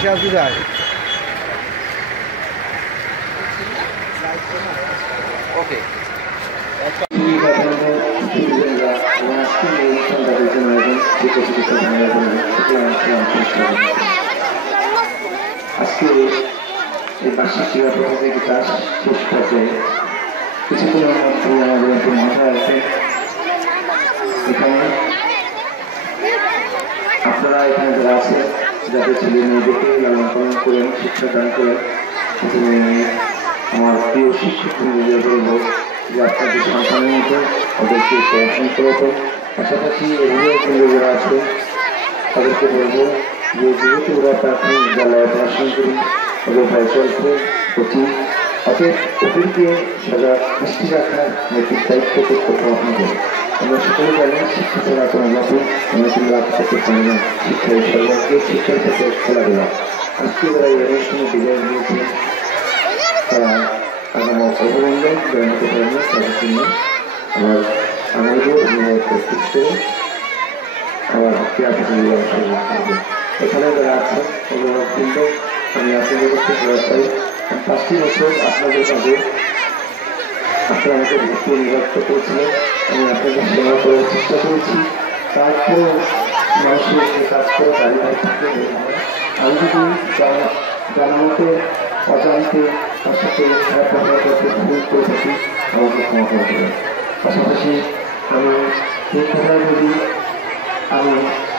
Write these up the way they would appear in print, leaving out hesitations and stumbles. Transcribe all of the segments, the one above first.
পাশে আসতে যায় ওকে আজকে এই বার্ষিক ক্রীড়া প্রতিযোগিতা শেষ পর্যায়ে কিছুক্ষণের মধ্যে আমাদের একটু মজা আছে। এখানে আপনারা এখানে যারা আছে যাদের ছেলে মেয়েদেরকে লালন পালন করেন শিক্ষাদান করেন আমার প্রিয় শিক্ষক বৃন্দদের বলবো যে আপনাদের সন্তানের মতো ওদেরকে পড়াশোনা করাবেন। পাশাপাশি অভিভাবক যারা আছে তাদেরকে বলবো যে যেহেতু ওরা প্রাথমিক বিদ্যালয়ে পড়াশোনা করি ওদের বয়স অল্প কোচিং অতএব ওদেরকে সদা দৃষ্টি রাখার নৈতিক দায়িত্ব কর্তব্য আপনাদের। আমরা সকলে জানি শিক্ষা ছাড়া কোনো লাভে নতুন লাভ করতে পারে না। শিক্ষায় সর্বাগ্রে শিক্ষার সাথে খেলাধুলা। আজকে যারা এই অনুষ্ঠানে বিদায় নিয়েছে তারা আগামী অভিনন্দন জানাতে পারেন তাদের জন্য আমার আমাদেরও অভিনয় প্রস্তুত করে আমার ক্রীড়া প্রতিযোগিতা অংশগ্রহণ করবে। এখানে যারা আছেন অভিভাবকবৃন্দ আমি আপনাদের কাছে দোয়া চাই 5টি বছর আপনাদের কাজে আপনারা আমাকে ভর্তি নিরাপত্ত করেছিলেন। আমি আপনাদের সেবা করার চেষ্টা করেছি। তারপরেও মানুষের যে কাজ করে দাঁড়িয়ে থাকে আমি যদি জানামতে অজান্তে তার সাথে খারাপ ব্যবহার করতে ভুল করে থাকি আমাকে ক্ষমা করে দেবেন। পাশাপাশি আমি এই কথায় বলি আমি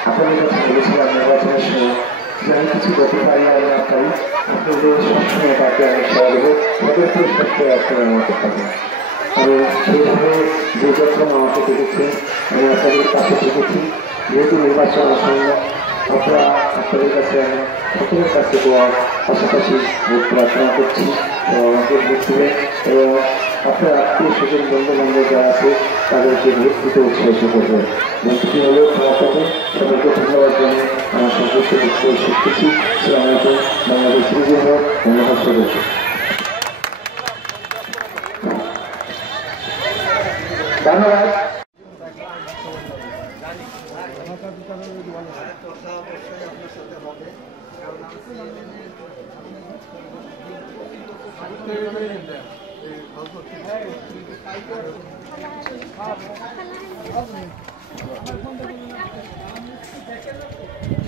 আপনাদের কাছে বলেছিলাম নির্বাচনের সময় যে আমি কিছু করতে পারি আমি না পারি আপনাদের সবসময় তাকে আমি সেবা দেবো তাদেরকে সবসময় আপনারা আমাকে পাবেন। আমি সেইভাবে যে যখন আমাকে দেখেছেন আমি আপনাদের কাছে দেখেছি। যেহেতু নির্বাচন আসন্ন আপনারা আপনাদের কাছে আমি সকলের কাছে দেওয়া পাশাপাশি ভোট প্রার্থনা করছি এবং আমাকে ভোট দেবেন এবং আপনার আত্মীয় স্বজন বন্ধু বান্ধব যারা আছে তাদেরকে ভোট দিতে উৎসাহিত করবেন। ভোটটি হলেও ক্ষমা পাবেন। সবাইকে ধন্যবাদ জানিয়ে আমার সংক্ষিপ্ত বক্তব্য শেষ করছি। আসসালামু আলাইকুম। বাংলাদেশ ধন্যবাদ সবাইকে। ধন্যবাদ। Hey,